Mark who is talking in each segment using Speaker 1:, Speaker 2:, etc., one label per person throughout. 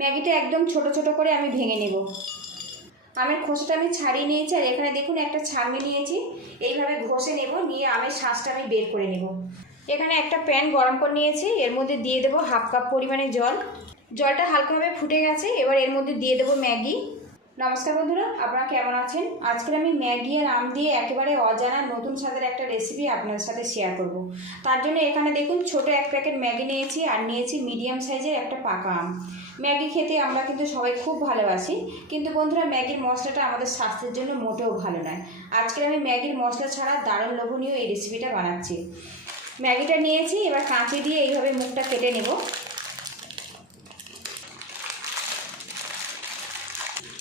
Speaker 1: ম্যাগিটা একদম ছোট ছোট করে আমি ভেঙে নেব। আমের খোসাটা আমি ছাড়িয়ে নিয়েছি আর এখানে দেখুন একটা ছাঁকনি নিয়েছি এইভাবে ঘষে নেব, নিয়ে আমের শাঁসটা আমি বের করে নেব। এখানে একটা প্যান গরম করে নিয়েছি, এর মধ্যে দিয়ে দেবো হাফ কাপ পরিমাণে জল। জলটা হালকাভাবে ফুটে গেছে, এবার এর মধ্যে দিয়ে দেবো ম্যাগি। নমস্কার বন্ধুরা, আপনারা কেমন আছেন? আজকের আমি ম্যাগি আর আম দিয়ে একেবারে অজানা নতুন স্বাদের একটা রেসিপি আপনাদের সাথে শেয়ার করব। তার জন্য এখানে দেখুন ছোট এক প্যাকেট ম্যাগি নিয়েছি আর নিয়েছি মিডিয়াম সাইজের একটা পাকা আম। ম্যাগি খেতে আমরা কিন্তু সবাই খুব ভালোবাসি। কিন্তু বন্ধুরা, ম্যাগির মশলাটা আমাদের স্বাস্থ্যের জন্য মোটেও ভালো নয়। আজকে আমি ম্যাগির মশলা ছাড়া দারুণ লোভনীয় এই রেসিপিটা বানাচ্ছি। ম্যাগিটা নিয়েছি, এবার কাঁচি দিয়ে এইভাবে মুখটা কেটে নেব।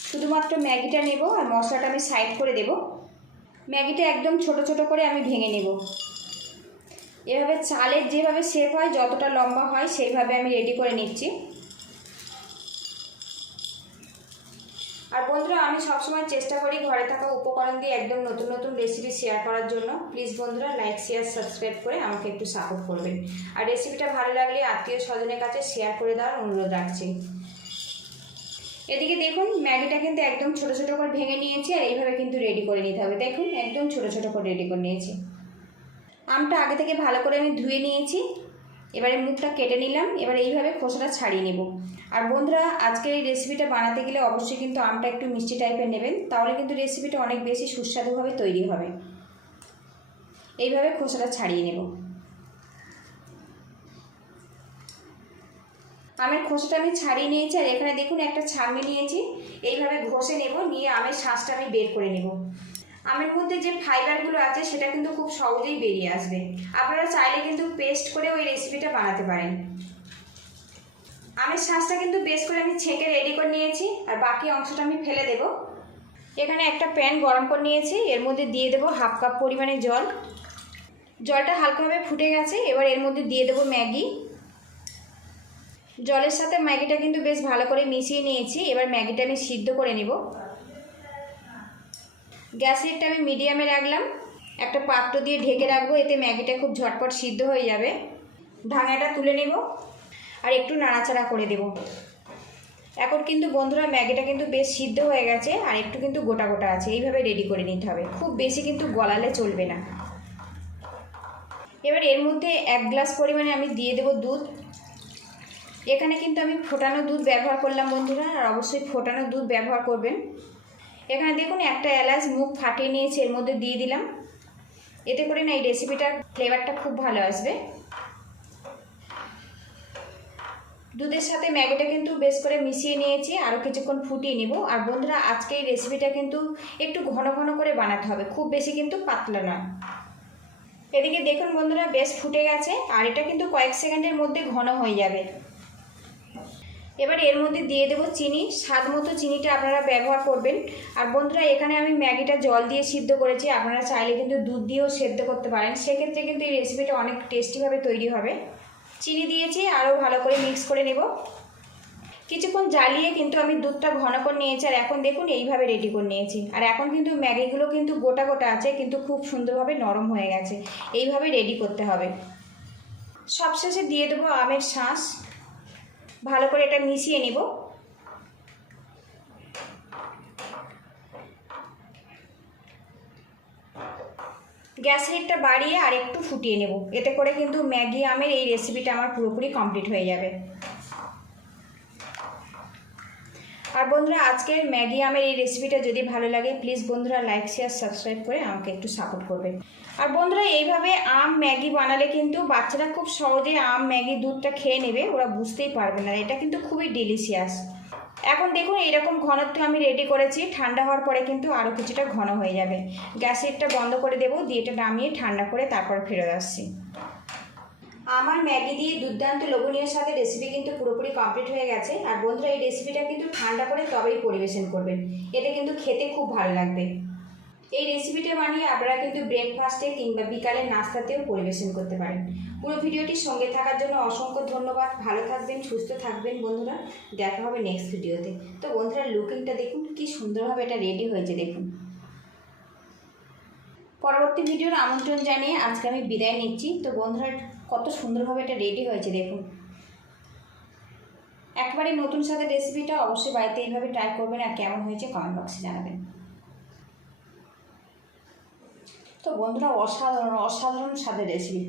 Speaker 1: শুধুমাত্র ম্যাগিটা নেব আর মশলাটা আমি সাইড করে দেব। ম্যাগিটা একদম ছোট ছোট করে আমি ভেঙে নেব। এভাবে চালের যেভাবে শেপ হয়, যতটা লম্বা হয়, সেইভাবে আমি রেডি করে নিচ্ছি। আর বন্ধুরা, আমি সবসময় চেষ্টা করি ঘরে থাকা উপকরণ দিয়ে একদম নতুন নতুন রেসিপি শেয়ার করার জন্য। প্লিজ বন্ধুরা লাইক শেয়ার সাবস্ক্রাইব করে আমাকে একটু সাপোর্ট করবেন। আর রেসিপিটা ভালো লাগলে আত্মীয় স্বজনের কাছে শেয়ার করে দেওয়ার অনুরোধ রাখছি। এদিকে দেখুন ম্যাগিটা কিন্তু একদম ছোট ছোট করে ভেঙে নিয়েছি আর এইভাবে কিন্তু রেডি করে নিতে হবে। দেখুন, একদম ছোট ছোট করে রেডি করে নিয়েছি। আমটা আগে থেকে ভালো করে আমি ধুয়ে নিয়েছি। এবারে মুখটা কেটে নিলাম, এবার এইভাবে খোসাটা ছাড়িয়ে নেব। আর বন্ধুরা, আজকের এই রেসিপিটা বানাতে গেলে অবশ্যই কিন্তু আমটা একটু মিষ্টি টাইপের নেবেন, তাহলে কিন্তু রেসিপিটা অনেক বেশি সুস্বাদুভাবে তৈরি হবে। এইভাবে খোসাটা ছাড়িয়ে নেব। আমের খোসাটা আমি ছাড়িয়ে নিয়েছি, আর এখানে দেখুন একটা ছাগনি নিয়েছি। এইভাবে ঘষে নেব, নিয়ে আমের শাঁসটা আমি বের করে নেব। আমের মধ্যে যে ফাইবারগুলো আছে, সেটা কিন্তু খুব সহজেই বেরিয়ে আসবে। আপনারা চাইলে কিন্তু পেস্ট করে ওই রেসিপিটা বানাতে পারেন। আমের শাঁসটা কিন্তু বেশ করে আমি ছেঁকে রেডি করে নিয়েছি, আর বাকি অংশটা আমি ফেলে দেব। এখানে একটা প্যান গরম করে নিয়েছি, এর মধ্যে দিয়ে দেবো হাফ কাপ পরিমাণে জল। জলটা হালকাভাবে ফুটে গেছে, এবার এর মধ্যে দিয়ে দেবো ম্যাগি। জলের সাথে ম্যাগিটা কিন্তু বেশ ভালো করে মিশিয়ে নিয়েছি, এবার ম্যাগিটা আমি সিদ্ধ করে নেব। গ্যাস লিডটা আমি মিডিয়ামে রাখলাম। একটা পাত্র দিয়ে ঢেকে রাখব, এতে ম্যাগিটা খুব ঝটপট সিদ্ধ হয়ে যাবে। ঢাকনাটা তুলে নেব আর একটু নাড়াচাড়া করে দেব। এখন কিন্তু বন্ধুরা ম্যাগিটা কিন্তু বেশ সিদ্ধ হয়ে গেছে আর একটু কিন্তু গোটা গোটা আছে, এইভাবে রেডি করে নিতে হবে। খুব বেশি কিন্তু গলালে চলবে না। এবার এর মধ্যে এক গ্লাস পরিমাণে আমি দিয়ে দেবো দুধ। এখানে কিন্তু আমি ফোটানো দুধ ব্যবহার করলাম বন্ধুরা, আর অবশ্যই ফোটানো দুধ ব্যবহার করবেন। এখানে দেখুন একটা এলাচ মুখ ফাটিয়ে নিয়েছে, এর মধ্যে দিয়ে দিলাম। এতে করে না এই রেসিপিটার ফ্লেভারটা খুব ভালো আসবে। দুধের সাথে ম্যাগিটা কিন্তু বেশ করে মিশিয়ে নিয়েছি আরও কিছুক্ষণ ফুটিয়ে নেব। আর বন্ধুরা, আজকে এই রেসিপিটা কিন্তু একটু ঘন ঘন করে বানাতে হবে, খুব বেশি কিন্তু পাতলা নয় এদিকে দেখুন বন্ধুরা, বেশ ফুটে গেছে, আর এটা কিন্তু কয়েক সেকেন্ডের মধ্যে ঘন হয়ে যাবে। এবার এর মধ্যে দিয়ে দেবো চিনি। স্বাদ মতো চিনিটা আপনারা ব্যবহার করবেন। আর বন্ধুরা, এখানে আমি ম্যাগিটা জল দিয়ে সিদ্ধ করেছি। আপনারা চাইলে কিন্তু দুধ দিয়েও সেদ্ধ করতে পারেন। সেক্ষেত্রে কিন্তু এই রেসিপিটা অনেক টেস্টিভাবে তৈরি হবে। চিনি দিয়েছি আরও ভালো করে মিক্স করে নেব। কিছুক্ষণ জ্বালিয়ে কিন্তু আমি দুধটা ঘন করে নিয়েছি। আর এখন দেখুন, এইভাবে রেডি করে নিয়েছি। আর এখন কিন্তু ম্যাগিগুলো কিন্তু গোটা গোটা আছে, কিন্তু খুব সুন্দরভাবে নরম হয়ে গেছে। এইভাবে রেডি করতে হবে। সবশেষে দিয়ে দেবো আমের শাঁস। ভালো করে এটা মিশিয়ে নিব। গ্যাস রেটটা বাড়িয়ে আর একটু ফুটিয়ে নেব। এতে করে কিন্তু ম্যাগি আমের এই রেসিপিটা আমার পুরোপুরি কমপ্লিট হয়ে যাবে। আর বন্ধুরা, আজকের ম্যাগি আমের এই রেসিপিটা যদি ভালো লাগে প্লিজ বন্ধুরা লাইক শেয়ার সাবস্ক্রাইব করে আমাকে একটু সাপোর্ট করবেন। আর বন্ধুরা, এইভাবে আম ম্যাগি বানালে কিন্তু বাচ্চারা খুব সহজে আম, ম্যাগি, দুধটা খেয়ে নেবে, ওরা বুঝতেই পারবে না। এটা কিন্তু খুবই ডিলিশিয়াস এখন দেখুন, এরকম ঘনত্ব আমি রেডি করেছি। ঠান্ডা হওয়ার পরে কিন্তু আরও কিছুটা ঘন হয়ে যাবে। গ্যাসেরটা বন্ধ করে দেবো, দিয়ে এটা নামিয়ে ঠান্ডা করে তারপর ফেরত আসছি। আমার ম্যাগি দিয়ে দুর্দান্ত লোভনীয় সাথে রেসিপি কিন্তু পুরোপুরি কমপ্লিট হয়ে গেছে। আর বন্ধুরা, এই রেসিপিটা কিন্তু ঠান্ডা করে তবেই পরিবেশন করবেন। এতে কিন্তু খেতে খুব ভালো লাগবে। এই রেসিপিটা বানিয়ে আপনারা কিন্তু ব্রেকফাস্টে কিংবা বিকালের নাস্তাতেও পরিবেশন করতে পারেন। পুরো ভিডিওটির সঙ্গে থাকার জন্য অসংখ্য ধন্যবাদ। ভালো থাকবেন, সুস্থ থাকবেন বন্ধুরা। দেখা হবে নেক্সট ভিডিওতে তো বন্ধুরা লুকিংটা দেখুন, কি সুন্দরভাবে এটা রেডি হয়েছে, দেখুন। পরবর্তী ভিডিওর আমন্ত্রণ জানিয়ে আজকে আমি বিদায় নিচ্ছি। তো বন্ধুরা, কত সুন্দরভাবে এটা রেডি হয়েছে, দেখুন। একবারে নতুন স্বাদের রেসিপিটা অবশ্যই বাড়িতে এইভাবে ট্রাই করবেন আর কেমন হয়েছে কমেন্ট বক্সে জানাবেন। তো বন্ধুরা অসাধারণ অসাধারণ স্বাদের রেসিপি